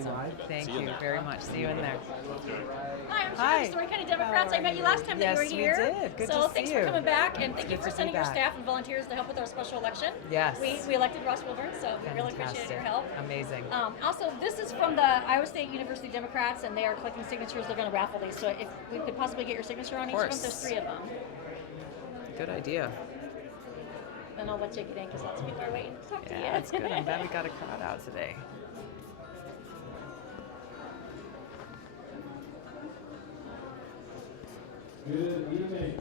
Awesome. Thank you very much. See you in there. Hi, I'm Sharon, Story County Democrats. I met you last time that you were here. Yes, we did. Good so to see thanks you. for coming back, and thank you Good for to be sending your back. staff and volunteers to help with our special election. Yes. We elected Ross Wilburn, so we really appreciate your help. Amazing. Also, this is from the Iowa State University Democrats, and they are collecting signatures. They're going to raffle these, so if we could possibly get your signature on each of them, there's 3 of them. Good idea. Then I'll let you get in because lots of people are waiting to talk to you. Yeah, that's good. I'm glad we got a crowd out today. Good evening.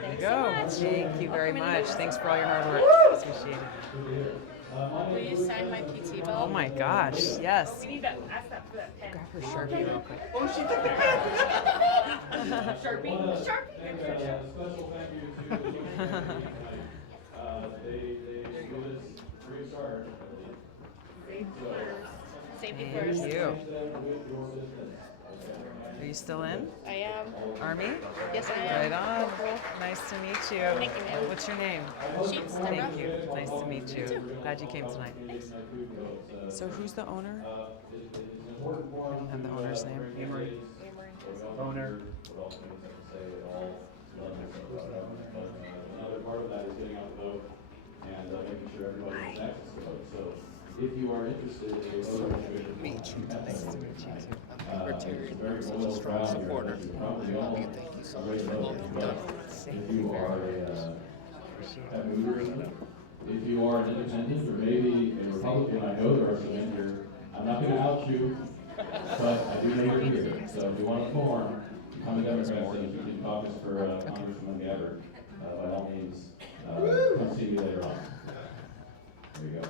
There you go. Thank you very much. Thanks for all your hard work. Appreciate it. Will you sign my PT belt? Oh my gosh, yes. We need to ask that for that pen. Grab her Sharpie real quick. Oh, she took the pen. Sharpie. Special thank you to the they give us free of charge. Safety Thank first. you. Are you still in? I am. Army? Yes, I am. Right on. Nice to meet you. Thank you, ma'am. What's your name? Sheets, Thank you. Nice to meet you. Glad you came tonight. So who's the owner? And the owner's name? Amory. Owner. Another part of that is getting out the vote and making sure everybody has access to vote. So if you are interested in a voter registration, Nice to meet you too. I'm such a strong supporter. Thank you so much for all you've done. If you are if you are an independent or maybe a Republican, I know there are some in here. I'm not going to out you, but I do know you're here. So if you want to form, become a Democrat, and if you can caucus for Congresswoman Gabbard, by all means, come see me later on. There you go.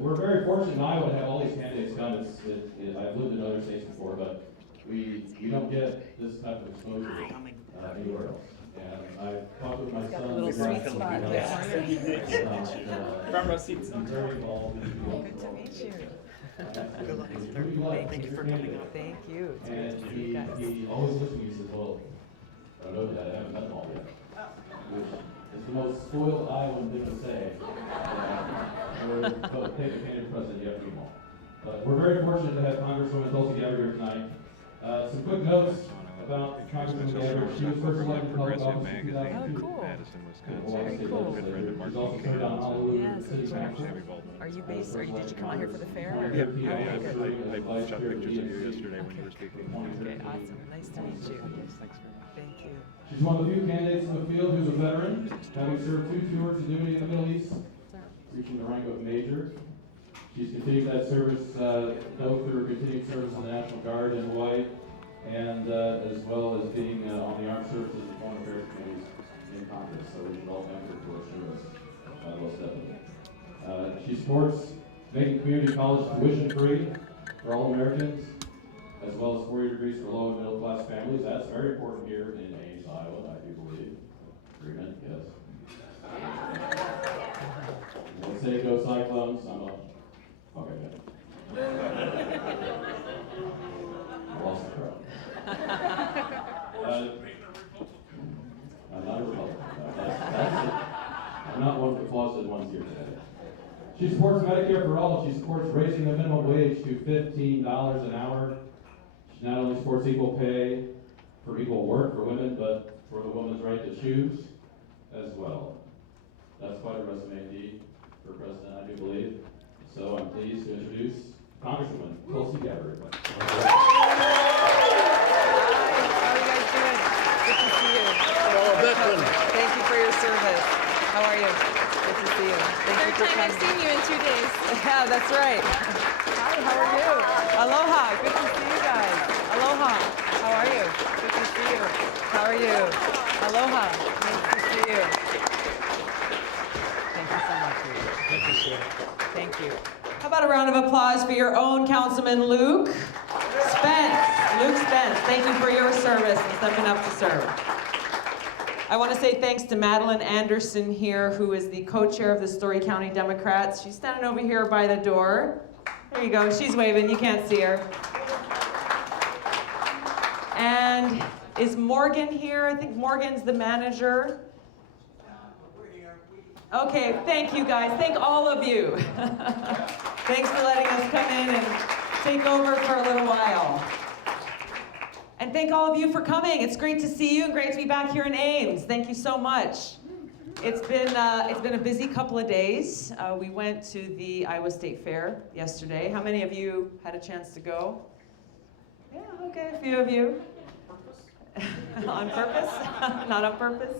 We're very fortunate in Iowa to have all these candidates come. I've lived in other states before, but we don't get this type of exposure anywhere else. And I've talked with my son. Little sweet spot there. Front row seats. Very involved. Good to meet you. Thank you for coming up. Thank you. It's good to see you guys. He always looks at me and says, well, I know that I haven't met them all yet. Which is the most spoiled Iowan thing to say. But take a candidate president, you have to do them all. But we're very fortunate to have Congresswoman Tulsi Gabbard here tonight. Some quick notes about Congresswoman Gabbard. She was first elected to public office in 2002. Oh, cool. Very cool. She's also served on Honolulu City Council. Are you based, did you come out here for the fair? Or? Yeah, I shot pictures of you yesterday when you were speaking. Okay, awesome. Nice to meet you. Thank you. She's one of the few candidates in the field who's a veteran, having served 2 tours of duty in the Middle East, reaching the rank of major. She's continued that service, though through her continued service in the National Guard in Hawaii, and as well as being on the Armed Services and Foreign Affairs Committees in Congress. So we should all thank her for her service, most definitely. She supports making community college tuition free for all Americans, as well as 4-year degrees for low and middle class families. That's very important here in Ames, Iowa, I do believe. Agreement, yes. Let's say go Cyclones. Okay, good. I lost the crowd. I'm not a Republican. That's it. I'm not one of the closeted ones here today. She supports Medicare for all. She supports raising the minimum wage to $15 an hour. She not only supports equal pay for equal work for women, but for the woman's right to choose as well. That's quite a resume indeed for president, I do believe. So I'm pleased to introduce Congresswoman Tulsi Gabbard. How are you guys doing? Good to see you. Thank you for your service. How are you? Good to see you. Thank you for coming. I've seen you in 2 days. Yeah, that's right. Hi, how are you? Aloha. Good to see you guys. Aloha. How are you? Good to see you. How are you? Aloha. Nice to see you. Thank you so much. I appreciate it. Thank you. How about a round of applause for your own Councilman Luke Spence. Luke Spence, thank you for your service and stepping up to serve. I want to say thanks to Madeline Anderson here, who is the co-chair of the Story County Democrats. She's standing over here by the door. There you go, she's waving, you can't see her. And is Morgan here? I think Morgan's the manager. Okay, thank you guys, thank all of you. Thanks for letting us come in and say take over for a little while. And thank all of you for coming. It's great to see you and great to be back here in Ames. Thank you so much. It's been a busy couple of days. We went to the Iowa State Fair yesterday. How many of you had a chance to go? Yeah, okay, a few of you. On purpose? Not on purpose?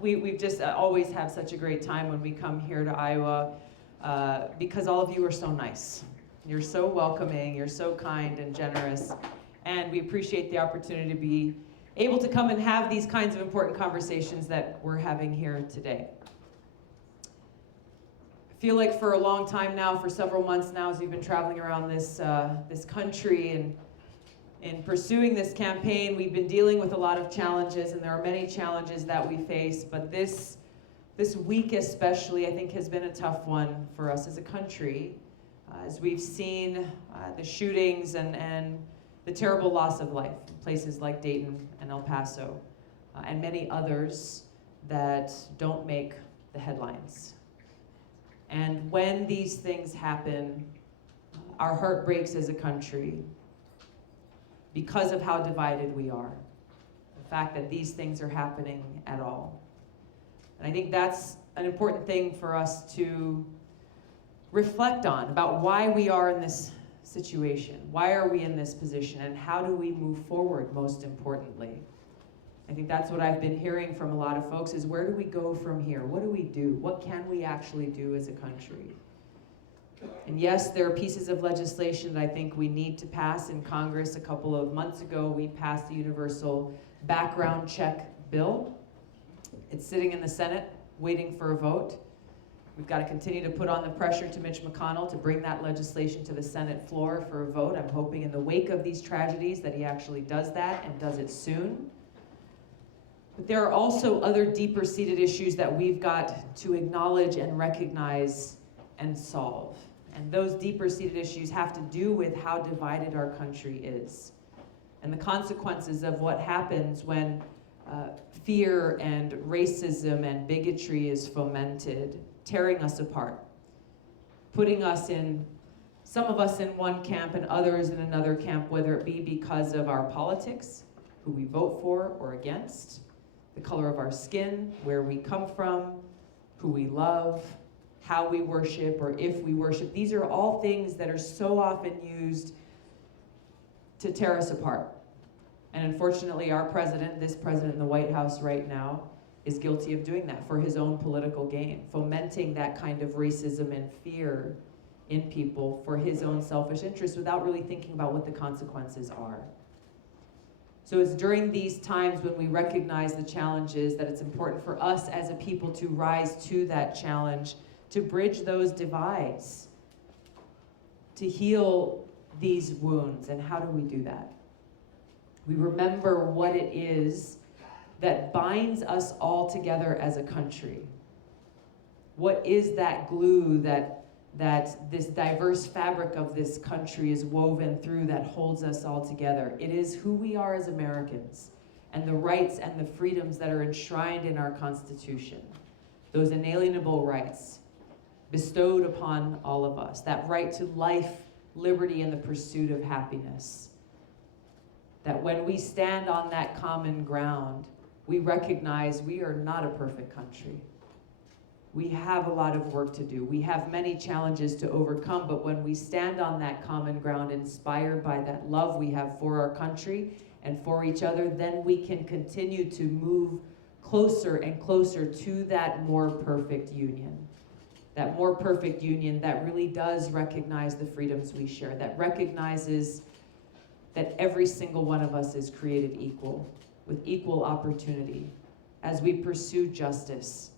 We've just always have such a great time when we come here to Iowa because all of you are so nice. You're so welcoming, you're so kind and generous, and we appreciate the opportunity to be able to come and have these kinds of important conversations that we're having here today. I feel like for a long time now, for several months now, as we've been traveling around this country and in pursuing this campaign, we've been dealing with a lot of challenges, and there are many challenges that we face, but this week especially, I think, has been a tough one for us as a country, as we've seen the shootings and the terrible loss of life in places like Dayton and El Paso, and many others that don't make the headlines. And when these things happen, our heart breaks as a country because of how divided we are. The fact that these things are happening at all. And I think that's an important thing for us to reflect on, about why we are in this situation. Why are we in this position, and how do we move forward, most importantly? I think that's what I've been hearing from a lot of folks is, where do we go from here? What do we do? What can we actually do as a country? And yes, there are pieces of legislation that I think we need to pass in Congress. A couple of months ago, we passed the universal background check bill. It's sitting in the Senate, waiting for a vote. We've got to continue to put on the pressure to Mitch McConnell to bring that legislation to the Senate floor for a vote. I'm hoping in the wake of these tragedies that he actually does that and does it soon. But there are also other deeper-seated issues that we've got to acknowledge and recognize and solve. And those deeper-seated issues have to do with how divided our country is, and the consequences of what happens when fear and racism and bigotry is fomented, tearing us apart, putting us in, some of us in one camp and others in another camp, whether it be because of our politics, who we vote for or against, the color of our skin, where we come from, who we love, how we worship, or if we worship. These are all things that are so often used to tear us apart. And unfortunately, our president, this president in the White House right now, is guilty of doing that for his own political gain, fomenting that kind of racism and fear in people for his own selfish interests without really thinking about what the consequences are. So it's during these times when we recognize the challenges that it's important for us as a people to rise to that challenge, to bridge those divides, to heal these wounds. And how do we do that? We remember what it is that binds us all together as a country. What is that glue that this diverse fabric of this country is woven through that holds us all together? It is who we are as Americans and the rights and the freedoms that are enshrined in our Constitution. Those inalienable rights bestowed upon all of us. That right to life, liberty, and the pursuit of happiness. That when we stand on that common ground, we recognize we are not a perfect country. We have a lot of work to do. We have many challenges to overcome, but when we stand on that common ground, inspired by that love we have for our country and for each other, then we can continue to move closer and closer to that more perfect union. That more perfect union that really does recognize the freedoms we share, that recognizes that every single one of us is created equal, with equal opportunity, as we pursue justice,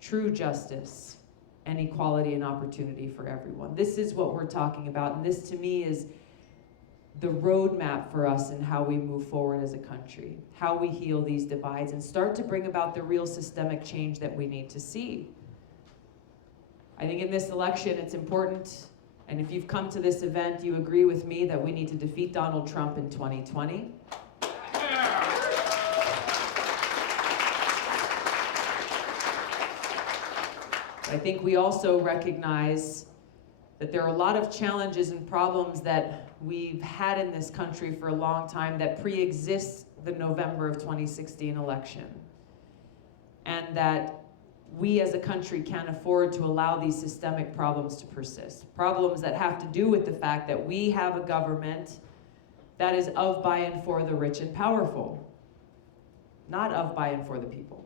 true justice, and equality and opportunity for everyone. This is what we're talking about, and this to me is the roadmap for us in how we move forward as a country, how we heal these divides and start to bring about the real systemic change that we need to see. I think in this election it's important, and if you've come to this event, you agree with me that we need to defeat Donald Trump in 2020. I think we also recognize that there are a lot of challenges and problems that we've had in this country for a long time that pre-exist the November of 2016 election. And that we as a country can't afford to allow these systemic problems to persist. Problems that have to do with the fact that we have a government that is of, by, and for the rich and powerful, not of, by, and for the people.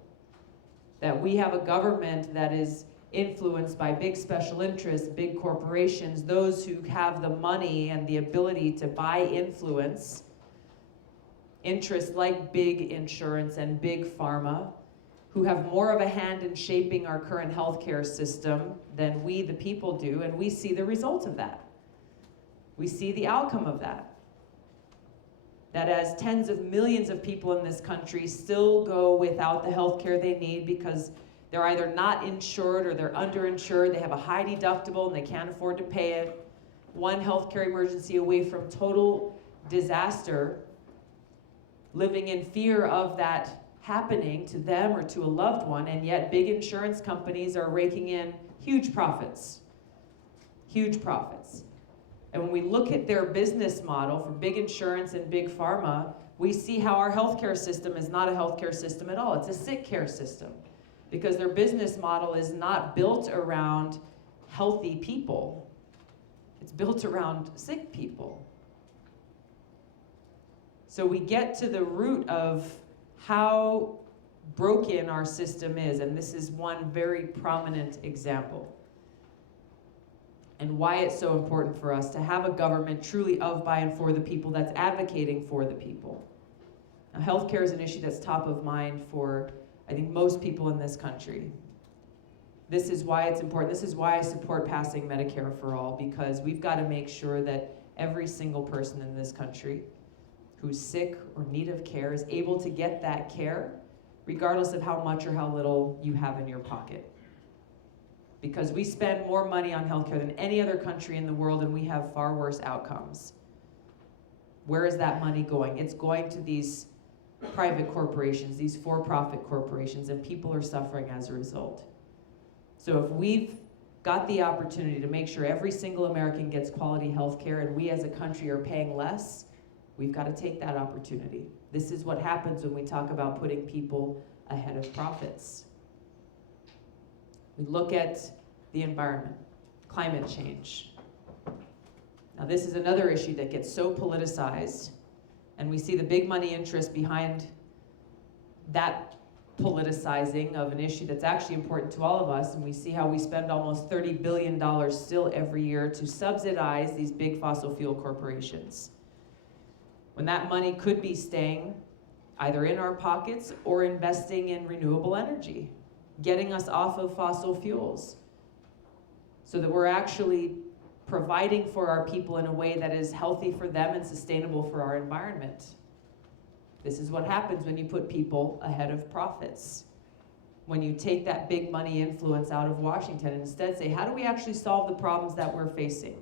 That we have a government that is influenced by big special interests, big corporations, those who have the money and the ability to buy influence, interests like big insurance and big pharma, who have more of a hand in shaping our current healthcare system than we, the people, do, and we see the result of that. We see the outcome of that. That as tens of millions of people in this country still go without the healthcare they need because they're either not insured or they're underinsured, they have a high deductible and they can't afford to pay it, one healthcare emergency away from total disaster, living in fear of that happening to them or to a loved one, and yet big insurance companies are raking in huge profits. Huge profits. And when we look at their business model for big insurance and big pharma, we see how our healthcare system is not a healthcare system at all. It's a sick care system because their business model is not built around healthy people. It's built around sick people. So we get to the root of how broken our system is, and this is one very prominent example. And why it's so important for us to have a government truly of, by, and for the people that's advocating for the people. Now, healthcare is an issue that's top of mind for, I think, most people in this country. This is why it's important. This is why I support passing Medicare for all, because we've got to make sure that every single person in this country who's sick or in need of care is able to get that care, regardless of how much or how little you have in your pocket. Because we spend more money on healthcare than any other country in the world, and we have far worse outcomes. Where is that money going? It's going to these private corporations, these for-profit corporations, and people are suffering as a result. So if we've got the opportunity to make sure every single American gets quality healthcare and we as a country are paying less, we've got to take that opportunity. This is what happens when we talk about putting people ahead of profits. We look at the environment, climate change. Now this is another issue that gets so politicized, and we see the big money interest behind that politicizing of an issue that's actually important to all of us, and we see how we spend almost $30 billion still every year to subsidize these big fossil fuel corporations, when that money could be staying either in our pockets or investing in renewable energy, getting us off of fossil fuels, so that we're actually providing for our people in a way that is healthy for them and sustainable for our environment. This is what happens when you put people ahead of profits. When you take that big money influence out of Washington and instead say, how do we actually solve the problems that we're facing?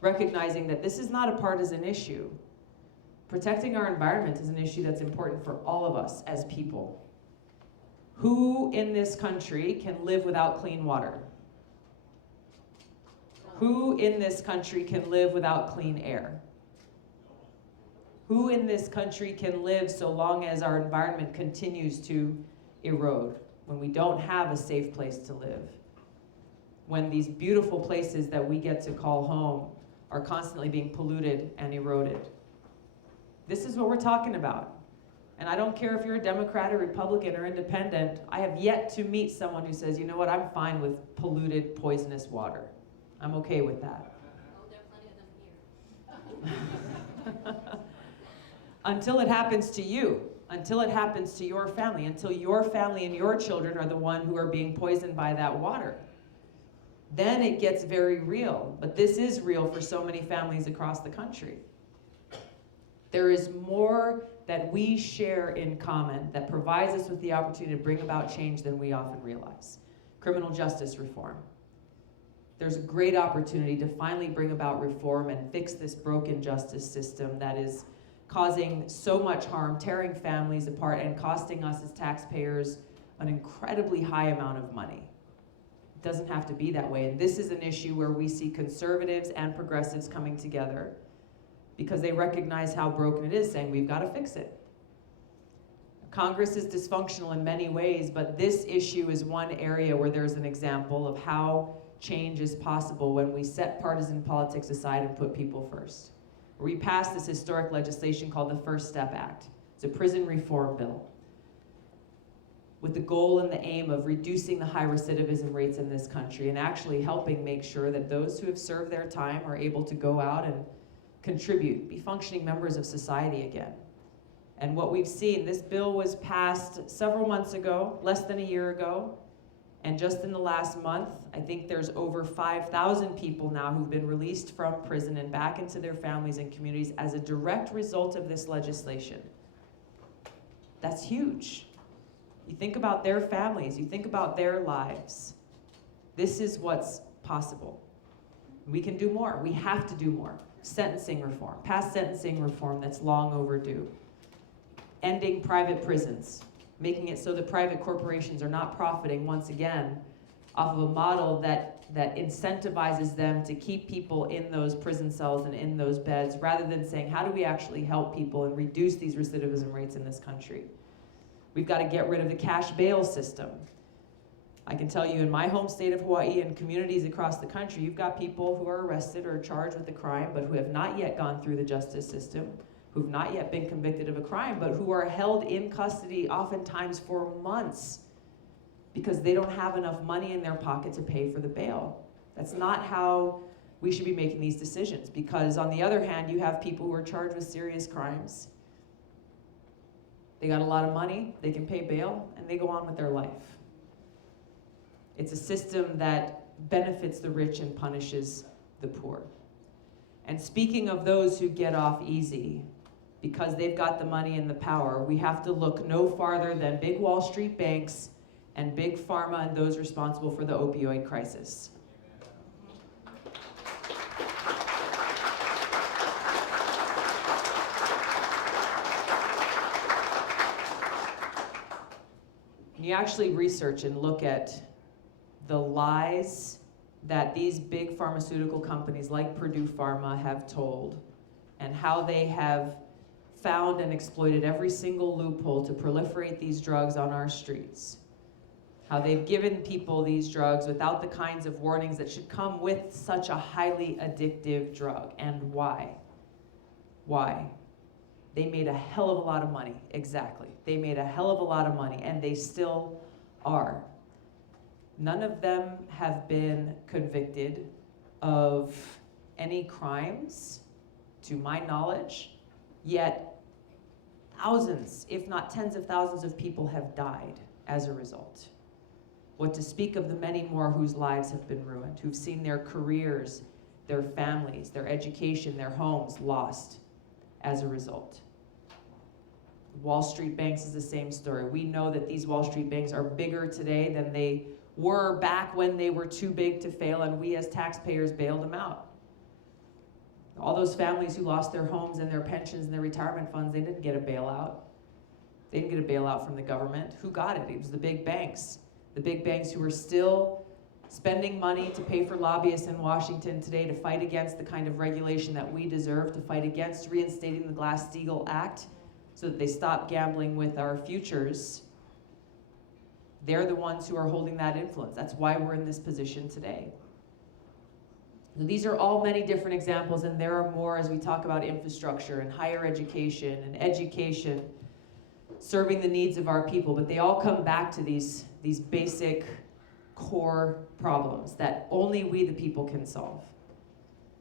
Recognizing that this is not a partisan issue. Protecting our environment is an issue that's important for all of us as people. Who in this country can live without clean water? Who in this country can live without clean air? Who in this country can live so long as our environment continues to erode, when we don't have a safe place to live? When these beautiful places that we get to call home are constantly being polluted and eroded? This is what we're talking about. And I don't care if you're a Democrat or Republican or independent, I have yet to meet someone who says, you know what, I'm fine with polluted, poisonous water. I'm okay with that. Oh, there are plenty of them here. Until it happens to you, until it happens to your family, until your family and your children are the one who are being poisoned by that water. Then it gets very real. But this is real for so many families across the country. There is more that we share in common that provides us with the opportunity to bring about change than we often realize. Criminal justice reform. There's a great opportunity to finally bring about reform and fix this broken justice system that is causing so much harm, tearing families apart, and costing us as taxpayers an incredibly high amount of money. It doesn't have to be that way. And this is an issue where we see conservatives and progressives coming together because they recognize how broken it is, saying we've got to fix it. Congress is dysfunctional in many ways, but this issue is one area where there's an example of how change is possible when we set partisan politics aside and put people first. We passed this historic legislation called the First Step Act. It's a prison reform bill with the goal and the aim of reducing the high recidivism rates in this country and actually helping make sure that those who have served their time are able to go out and contribute, be functioning members of society again. And what we've seen, this bill was passed several months ago, less than a year ago, and just in the last month, I think there's over 5,000 people now who've been released from prison and back into their families and communities as a direct result of this legislation. That's huge. You think about their families, you think about their lives. This is what's possible. We can do more. We have to do more. Sentencing reform, pass sentencing reform that's long overdue. Ending private prisons, making it so that private corporations are not profiting once again off of a model that incentivizes them to keep people in those prison cells and in those beds, rather than saying, how do we actually help people and reduce these recidivism rates in this country? We've got to get rid of the cash bail system. I can tell you in my home state of Hawaii and communities across the country, you've got people who are arrested or charged with a crime, but who have not yet gone through the justice system, who've not yet been convicted of a crime, but who are held in custody oftentimes for months because they don't have enough money in their pocket to pay for the bail. That's not how we should be making these decisions, because on the other hand, you have people who are charged with serious crimes. They got a lot of money, they can pay bail, and they go on with their life. It's a system that benefits the rich and punishes the poor. And speaking of those who get off easy, because they've got the money and the power, we have to look no farther than big Wall Street banks and big pharma and those responsible for the opioid crisis. When you actually research and look at the lies that these big pharmaceutical companies like Purdue Pharma have told, and how they have found and exploited every single loophole to proliferate these drugs on our streets, how they've given people these drugs without the kinds of warnings that should come with such a highly addictive drug, and why. Why? They made a hell of a lot of money, exactly. They made a hell of a lot of money, and they still are. None of them have been convicted of any crimes, to my knowledge, yet thousands, if not tens of thousands of people have died as a result. What to speak of the many more whose lives have been ruined, who've seen their careers, their families, their education, their homes lost as a result. Wall Street banks is the same story. We know that these Wall Street banks are bigger today than they were back when they were too big to fail, and we as taxpayers bailed them out. All those families who lost their homes and their pensions and their retirement funds, they didn't get a bailout. They didn't get a bailout from the government. Who got it? It was the big banks. The big banks who were still spending money to pay for lobbyists in Washington today to fight against the kind of regulation that we deserve, to fight against reinstating the Glass-Steagall Act so that they stop gambling with our futures. They're the ones who are holding that influence. That's why we're in this position today. These are all many different examples, and there are more as we talk about infrastructure and higher education and education, serving the needs of our people. But they all come back to these basic core problems that only we the people can solve.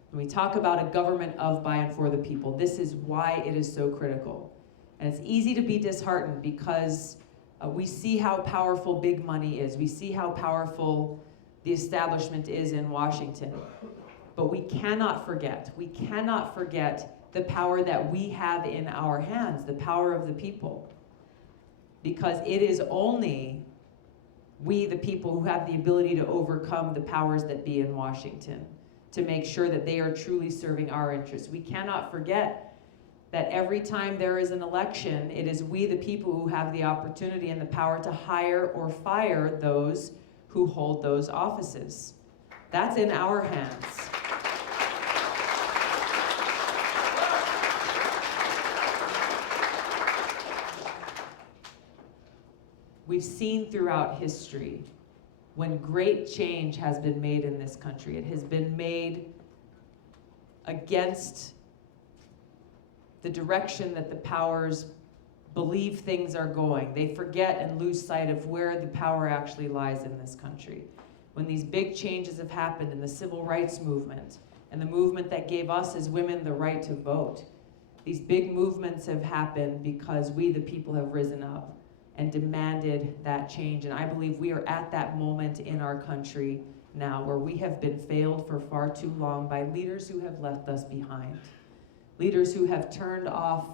When we talk about a government of, by, and for the people, this is why it is so critical. And it's easy to be disheartened because we see how powerful big money is. We see how powerful the establishment is in Washington. But we cannot forget the power that we have in our hands, the power of the people. Because it is only we, the people, who have the ability to overcome the powers that be in Washington, to make sure that they are truly serving our interests. We cannot forget that every time there is an election, it is we, the people, who have the opportunity and the power to hire or fire those who hold those offices. That's in our hands. We've seen throughout history when great change has been made in this country. It has been made against the direction that the powers believe things are going. They forget and lose sight of where the power actually lies in this country. When these big changes have happened in the civil rights movement and the movement that gave us as women the right to vote, these big movements have happened because we, the people, have risen up and demanded that change. And I believe we are at that moment in our country now where we have been failed for far too long by leaders who have left us behind. Leaders who have turned off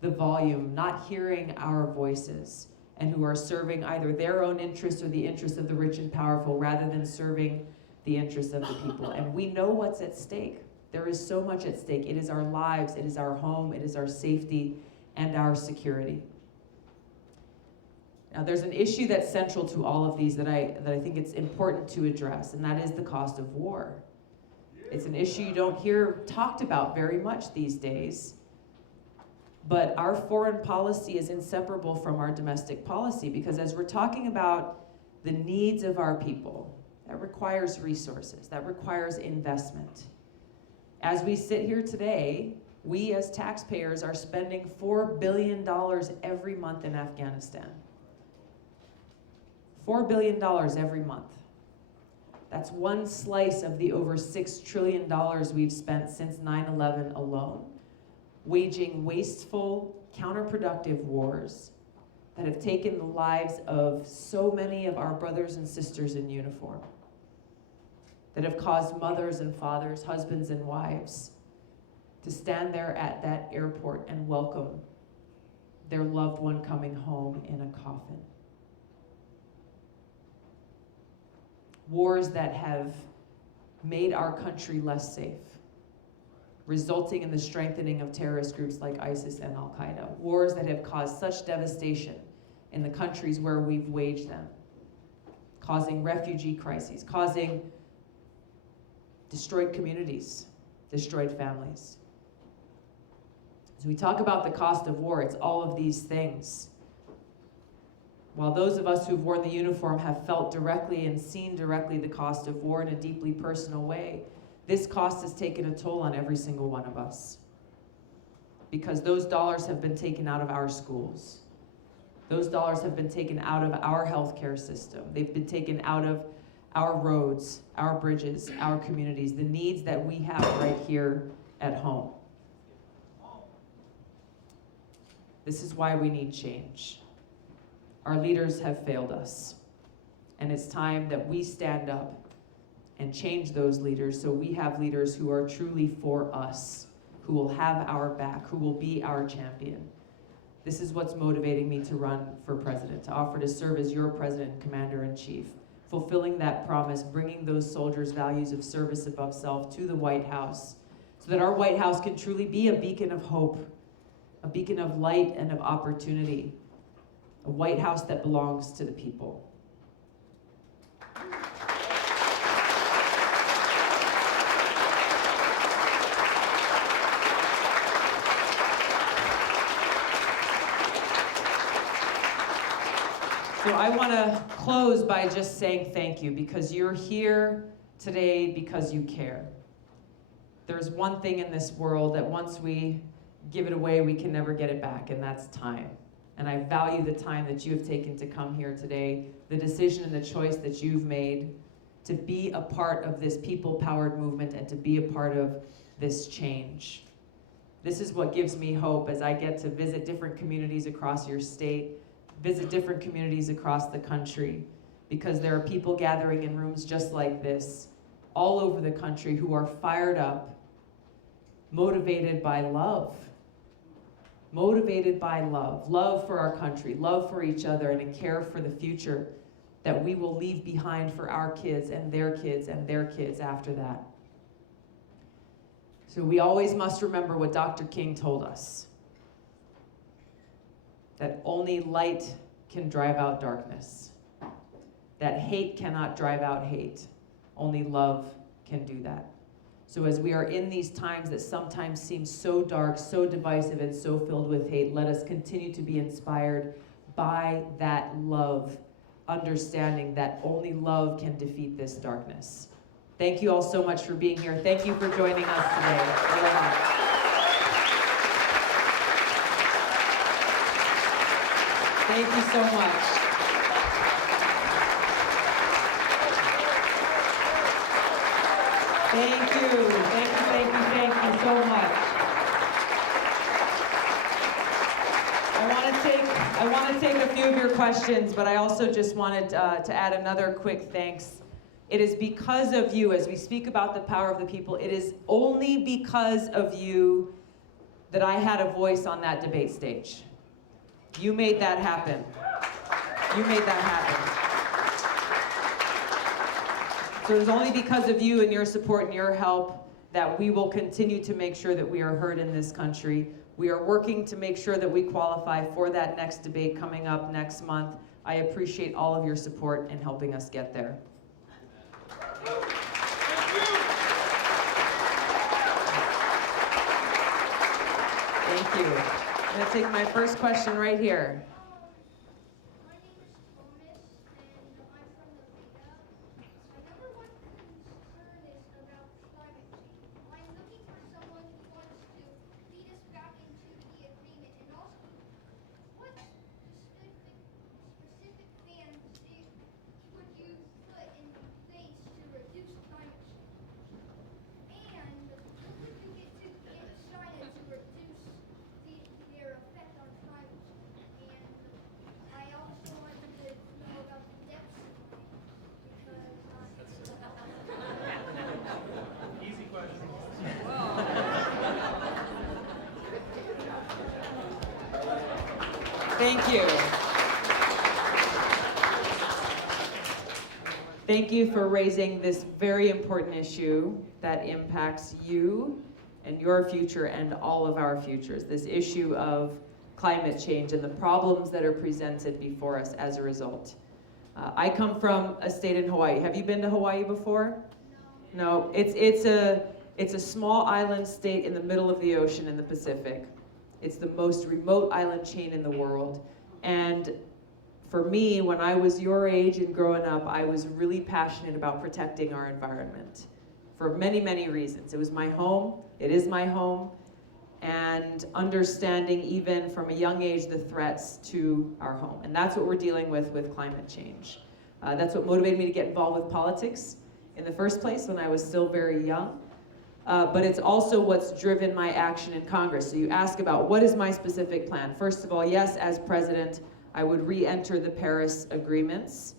the volume, not hearing our voices, and who are serving either their own interests or the interests of the rich and powerful rather than serving the interests of the people. And we know what's at stake. There is so much at stake. It is our lives, it is our home, it is our safety and our security. Now, there's an issue that's central to all of these that I think it's important to address, and that is the cost of war. It's an issue you don't hear talked about very much these days, but our foreign policy is inseparable from our domestic policy, because as we're talking about the needs of our people, that requires resources, that requires investment. As we sit here today, we as taxpayers are spending $4 billion every month in Afghanistan. $4 billion every month. That's one slice of the over $6 trillion we've spent since 9/11 alone, waging wasteful, counterproductive wars that have taken the lives of so many of our brothers and sisters in uniform, that have caused mothers and fathers, husbands and wives, to stand there at that airport and welcome their loved one coming home in a coffin. Wars that have made our country less safe, resulting in the strengthening of terrorist groups like ISIS and Al-Qaeda. Wars that have caused such devastation in the countries where we've waged them, causing refugee crises, causing destroyed communities, destroyed families. As we talk about the cost of war, it's all of these things. While those of us who've worn the uniform have felt directly and seen directly the cost of war in a deeply personal way, this cost has taken a toll on every single one of us. Because those dollars have been taken out of our schools. Those dollars have been taken out of our healthcare system. They've been taken out of our roads, our bridges, our communities, the needs that we have right here at home. This is why we need change. Our leaders have failed us, and it's time that we stand up and change those leaders so we have leaders who are truly for us, who will have our back, who will be our champion. This is what's motivating me to run for president, to offer to serve as your president and commander-in-chief, fulfilling that promise, bringing those soldiers' values of service above self to the White House, so that our White House can truly be a beacon of hope, a beacon of light and of opportunity, a White House that belongs to the people. So I want to close by just saying thank you, because you're here today because you care. There's one thing in this world that once we give it away, we can never get it back, and that's time. And I value the time that you have taken to come here today, the decision and the choice that you've made to be a part of this people-powered movement and to be a part of this change. This is what gives me hope as I get to visit different communities across your state, visit different communities across the country, because there are people gathering in rooms just like this all over the country who are fired up, motivated by love. Motivated by love. Love for our country, love for each other, and a care for the future that we will leave behind for our kids and their kids and their kids after that. So we always must remember what Dr. King told us, that only light can drive out darkness. that hate cannot drive out hate. Only love can do that. So as we are in these times that sometimes seem so dark, so divisive, and so filled with hate, let us continue to be inspired by that love, understanding that only love can defeat this darkness. Thank you all so much for being here. Thank you for joining us today. Aloha. Thank you so much. Thank you so much. I want to take a few of your questions, but I also just wanted to add another quick thanks. It is because of you, as we speak about the power of the people, it is only because of you that I had a voice on that debate stage. You made that happen. You made that happen. So it is only because of you and your support and your help that we will continue to make sure that we are heard in this country. We are working to make sure that we qualify for that next debate coming up next month. I appreciate all of your support in helping us get there. Thank you. I'm going to take my first question right here. My name is Thomas, and I'm from the Vega. My number one concern is about climate change. I'm looking for someone who wants to lead us back into the agreement, and also what specific plans would you put in place to reduce climate change? And what would you get China to reduce their effect on climate change? And I also wanted to know about the debt ceiling because Easy question. Thank you. Thank you for raising this very important issue that impacts you and your future and all of our futures. This issue of climate change and the problems that are presented before us as a result. I come from a state in Hawaii. Have you been to Hawaii before? No. It's a small island state in the middle of the ocean in the Pacific. It's the most remote island chain in the world. And for me, when I was your age and growing up, I was really passionate about protecting our environment for many, many reasons. It was my home, it is my home, and understanding even from a young age the threats to our home. And that's what we're dealing with climate change. That's what motivated me to get involved with politics in the first place when I was still very young. But it's also what's driven my action in Congress. So you ask about what is my specific plan. First of all, yes, as president, I would re-enter the Paris agreements,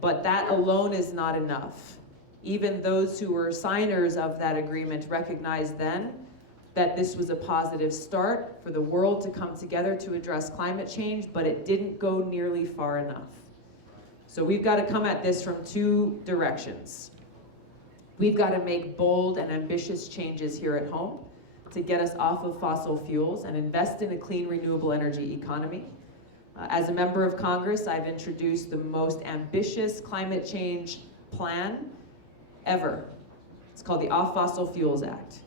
but that alone is not enough. Even those who were signers of that agreement recognized then that this was a positive start for the world to come together to address climate change, but it didn't go nearly far enough. So we've got to come at this from two directions. We've got to make bold and ambitious changes here at home to get us off of fossil fuels and invest in a clean, renewable energy economy. As a member of Congress, I've introduced the most ambitious climate change plan ever. It's called the Off Fossil Fuels Act.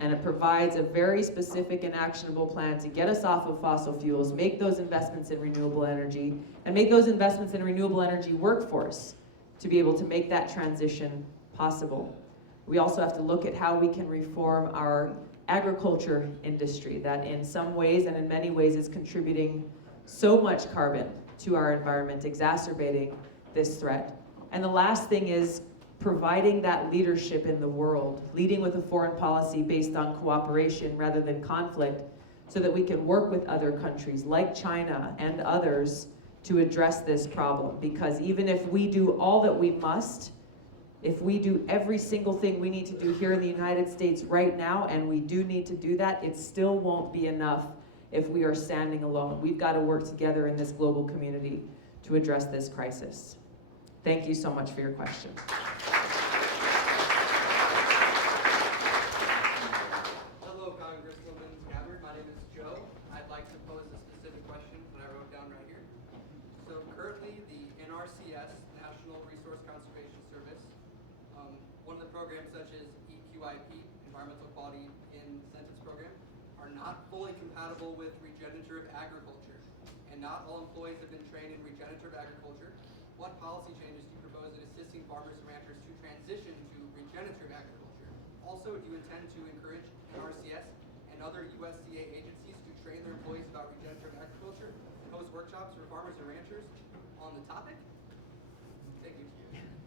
And it provides a very specific and actionable plan to get us off of fossil fuels, make those investments in renewable energy, and make those investments in renewable energy workforce to be able to make that transition possible. We also have to look at how we can reform our agriculture industry that in some ways and in many ways is contributing so much carbon to our environment, exacerbating this threat. And the last thing is providing that leadership in the world, leading with a foreign policy based on cooperation rather than conflict, so that we can work with other countries like China and others to address this problem. Because even if we do all that we must, if we do every single thing we need to do here in the United States right now, and we do need to do that, it still won't be enough if we are standing alone. We've got to work together in this global community to address this crisis. Thank you so much for your question. Hello, Congresswoman Gabbard. My name is Joe. I'd like to pose a specific question that I wrote down right here. So currently, the NRCS, National programs such as EQIP, Environmental Quality Incentives Program, are not fully compatible with regenerative agriculture, and not all employees have been trained in regenerative agriculture. What policy changes do you propose in assisting farmers and ranchers to transition to regenerative agriculture? Also, do you intend to encourage NRCS and other USDA agencies to train their employees about regenerative agriculture, host workshops for farmers and ranchers on the topic? Thank you.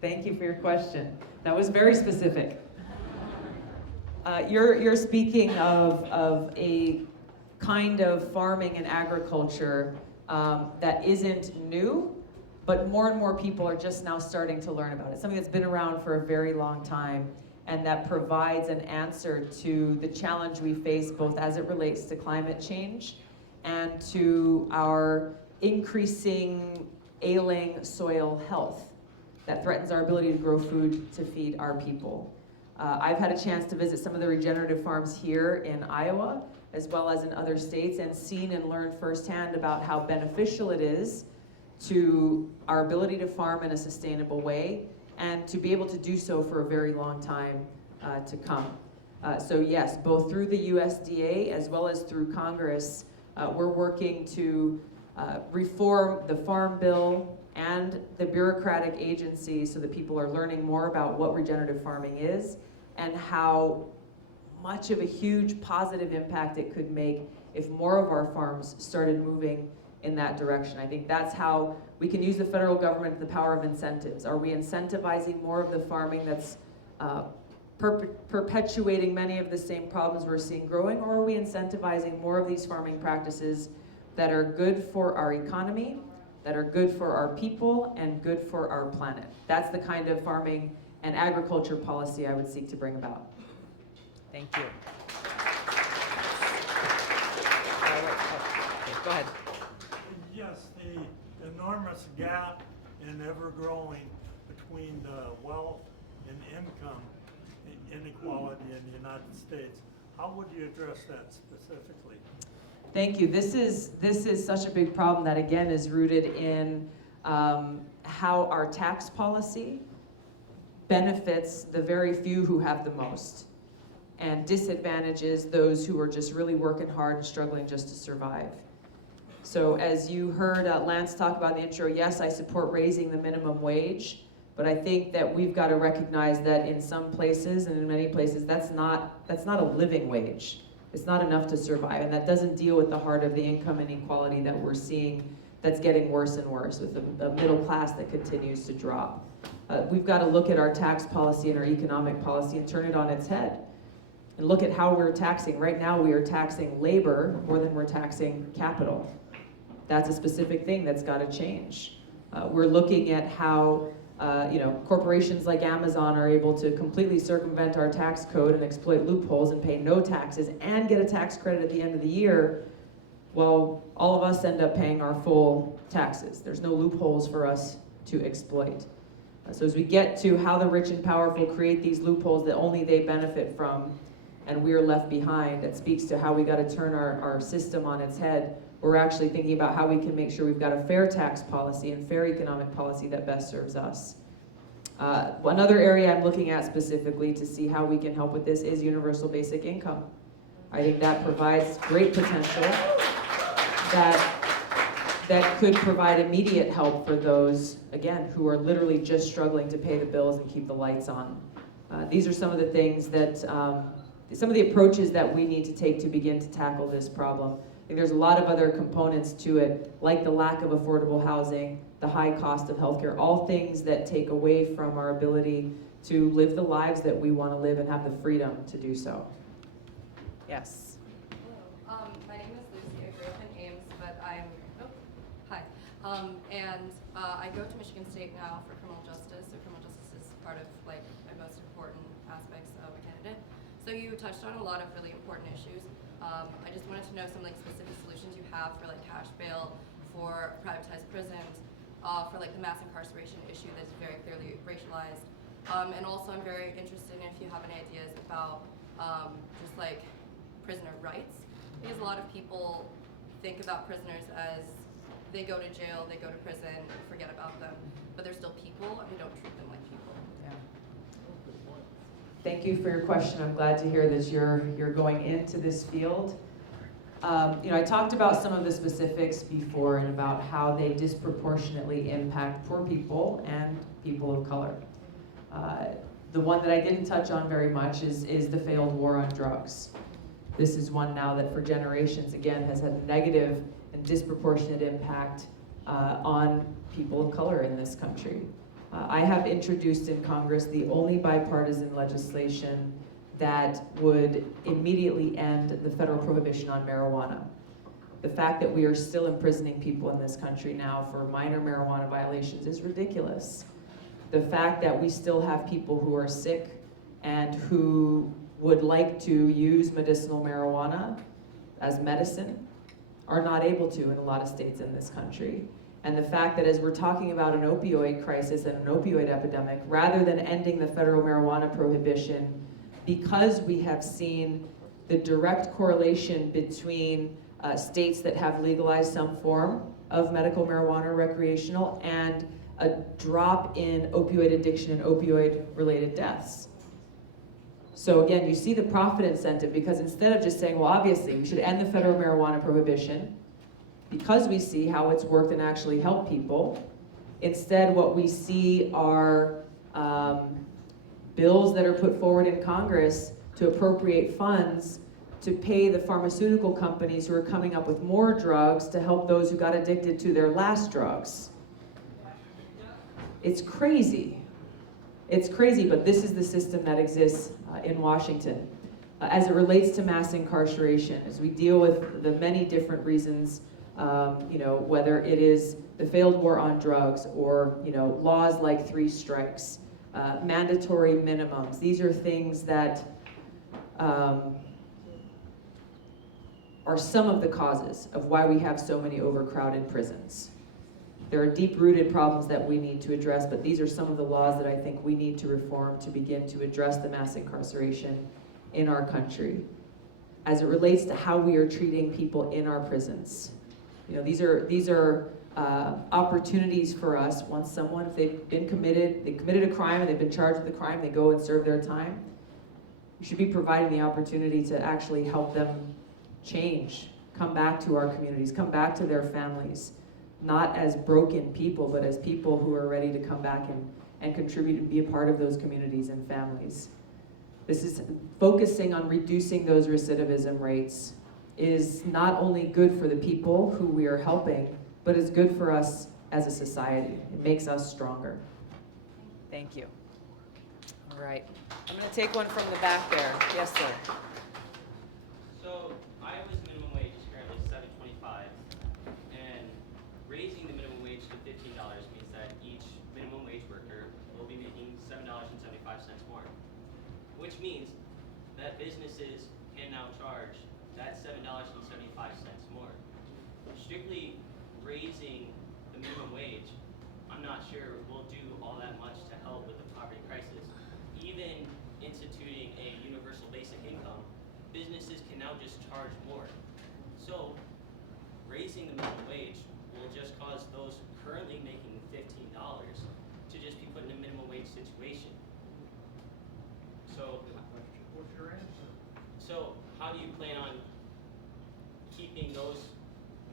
Thank you for your question. That was very specific. You're speaking of a kind of farming and agriculture that isn't new, but more and more people are just now starting to learn about it. Something that's been around for a very long time, and that provides an answer to the challenge we face both as it relates to climate change and to our increasing ailing soil health that threatens our ability to grow food to feed our people. I've had a chance to visit some of the regenerative farms here in Iowa, as well as in other states, and seen and learned firsthand about how beneficial it is to our ability to farm in a sustainable way and to be able to do so for a very long time to come. So yes, both through the USDA as well as through Congress, we're working to reform the Farm Bill and the bureaucratic agencies so that people are learning more about what regenerative farming is and how much of a huge positive impact it could make if more of our farms started moving in that direction. I think that's how we can use the federal government, the power of incentives. Are we incentivizing more of the farming that's perpetuating many of the same problems we're seeing growing, or are we incentivizing more of these farming practices that are good for our economy, that are good for our people, and good for our planet? That's the kind of farming and agriculture policy I would seek to bring about. Thank you. Go ahead. Yes, the enormous gap and ever-growing between the wealth and income inequality in the United States. How would you address that specifically? Thank you. This is such a big problem that again is rooted in how our tax policy benefits the very few who have the most and disadvantages those who are just really working hard and struggling just to survive. So as you heard Lance talk about in the intro, yes, I support raising the minimum wage, but I think that we've got to recognize that in some places and in many places that's not a living wage. It's not enough to survive, and that doesn't deal with the heart of the income inequality that we're seeing that's getting worse and worse with a middle class that continues to drop. We've got to look at our tax policy and our economic policy and turn it on its head and look at how we're taxing. Right now we are taxing labor more than we're taxing capital. That's a specific thing that's got to change. We're looking at how corporations like Amazon are able to completely circumvent our tax code and exploit loopholes and pay no taxes and get a tax credit at the end of the year, while all of us end up paying our full taxes. There's no loopholes for us to exploit. So as we get to how the rich and powerful create these loopholes that only they benefit from and we're left behind, that speaks to how we got to turn our system on its head. We're actually thinking about how we can make sure we've got a fair tax policy and fair economic policy that best serves us. Another area I'm looking at specifically to see how we can help with this is universal basic income. I think that provides great potential that could provide immediate help for those, again, who are literally just struggling to pay the bills and keep the lights on. These are some of the things that, some of the approaches that we need to take to begin to tackle this problem. I think there's a lot of other components to it, like the lack of affordable housing, the high cost of healthcare, all things that take away from our ability to live the lives that we want to live and have the freedom to do so. Yes. Hello, my name is Lucy. I grew up in Ames, but I go to Michigan State now for criminal justice. So criminal justice is part of like my most important aspects of a candidate. So you touched on a lot of really important issues. I just wanted to know some like specific solutions you have for like cash bail, for privatized prisons, for like the mass incarceration issue that's very clearly racialized. And also I'm very interested in if you have any ideas about just like prisoner rights, because a lot of people think about prisoners as they go to jail, they go to prison, forget about them, but they're still people and we don't treat them like people. Yeah. Thank you for your question. I'm glad to hear that you're going into this field. I talked about some of the specifics before and about how they disproportionately impact poor people and people of color. The one that I didn't touch on very much is the failed war on drugs. This is one now that for generations, again, has had a negative and disproportionate impact on people of color in this country. I have introduced in Congress the only bipartisan legislation that would immediately end the federal prohibition on marijuana. The fact that we are still imprisoning people in this country now for minor marijuana violations is ridiculous. The fact that we still have people who are sick and who would like to use medicinal marijuana as medicine are not able to in a lot of states in this country. And the fact that as we're talking about an opioid crisis and an opioid epidemic, rather than ending the federal marijuana prohibition, because we have seen the direct correlation between states that have legalized some form of medical marijuana recreational and a drop in opioid addiction and opioid-related deaths. So again, you see the profit incentive, because instead of just saying, well, obviously we should end the federal marijuana prohibition, because we see how it's worked and actually helped people, instead what we see are bills that are put forward in Congress to appropriate funds to pay the pharmaceutical companies who are coming up with more drugs to help those who got addicted to their last drugs. It's crazy. It's crazy, but this is the system that exists in Washington. As it relates to mass incarceration, as we deal with the many different reasons, whether it is the failed war on drugs or, laws like 3 strikes, mandatory minimums. These are things that are some of the causes of why we have so many overcrowded prisons. There are deep-rooted problems that we need to address, but these are some of the laws that I think we need to reform to begin to address the mass incarceration in our country. As it relates to how we are treating people in our prisons, these are opportunities for us. Once someone, if they committed a crime and they've been charged with a crime, they go and serve their time. We should be providing the opportunity to actually help them change, come back to our communities, come back to their families, not as broken people, but as people who are ready to come back and contribute and be a part of those communities and families. This is focusing on reducing those recidivism rates is not only good for the people who we are helping, but is good for us as a society. It makes us stronger. Thank you. All right. I'm going to take one from the back there. Yes, sir. So Iowa's minimum wage is currently $7.25, and raising the minimum wage to $15 means that each minimum wage worker will be making $7.75 more, which means that businesses can now charge that $7.75 more. Strictly raising the minimum wage, I'm not sure will do all that much to help with the poverty crisis. Even instituting a universal basic income, businesses can now just charge more. So raising the minimum wage will just cause those currently making $15 to just be put in a minimum wage situation. So what's your answer? So how do you plan on keeping those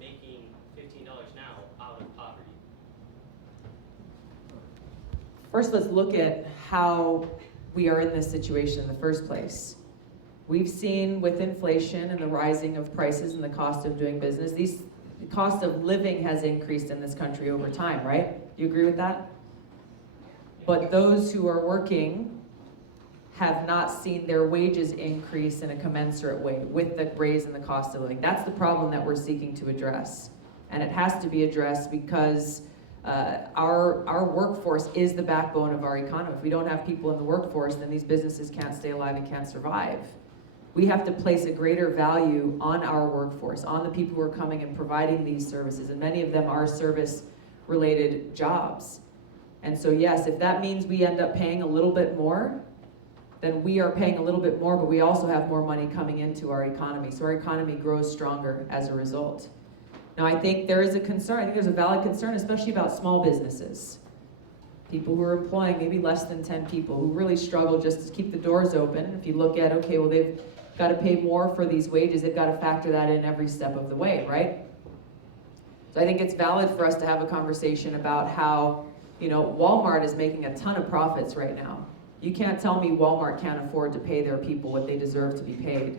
making $15 now out of poverty? First, let's look at how we are in this situation in the first place. We've seen with inflation and the rising of prices and the cost of doing business, the cost of living has increased in this country over time, right? Do you agree with that? But those who are working have not seen their wages increase in a commensurate way with the raise in the cost of living. That's the problem that we're seeking to address. And it has to be addressed because our workforce is the backbone of our economy. If we don't have people in the workforce, then these businesses can't stay alive and can't survive. We have to place a greater value on our workforce, on the people who are coming and providing these services, and many of them are service-related jobs. And so yes, if that means we end up paying a little bit more, then we are paying a little bit more, but we also have more money coming into our economy. So our economy grows stronger as a result. Now I think there is a concern, I think there's a valid concern, especially about small businesses. people who are employing maybe less than 10 people, who really struggle just to keep the doors open. If you look at, okay, well, they've got to pay more for these wages, they've got to factor that in every step of the way, right? So I think it's valid for us to have a conversation about how, you know, Walmart is making a ton of profits right now. You can't tell me Walmart can't afford to pay their people what they deserve to be paid.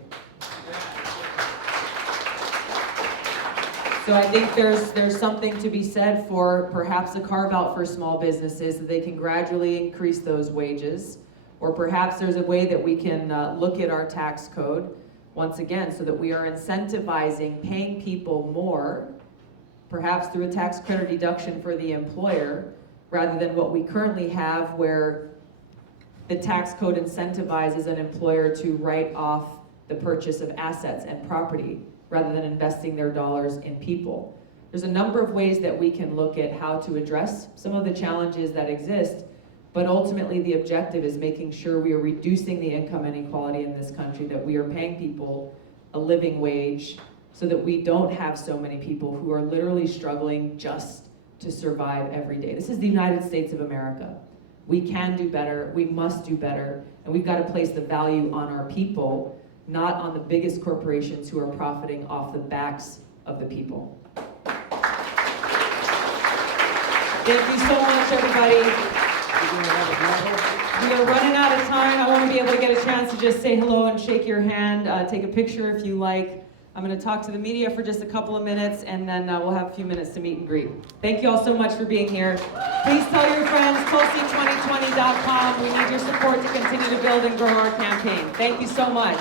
So I think there's something to be said for perhaps a carve out for small businesses that they can gradually increase those wages, or perhaps there's a way that we can look at our tax code once again so that we are incentivizing paying people more, perhaps through a tax credit deduction for the employer, rather than what we currently have where the tax code incentivizes an employer to write off the purchase of assets and property rather than investing their dollars in people. There's a number of ways that we can look at how to address some of the challenges that exist, but ultimately the objective is making sure we are reducing the income inequality in this country, that we are paying people a living wage so that we don't have so many people who are literally struggling just to survive every day. This is the United States of America. We can do better, we must do better, and we've got to place the value on our people, not on the biggest corporations who are profiting off the backs of the people. Thank you so much, everybody. We are running out of time. I want to be able to get a chance to just say hello and shake your hand, take a picture if you like. I'm going to talk to the media for just a couple of minutes, and then we'll have a few minutes to meet and greet. Thank you all so much for being here. Please tell your friends, Tulsi2020.com. We need your support to continue to build and grow our campaign. Thank you so much.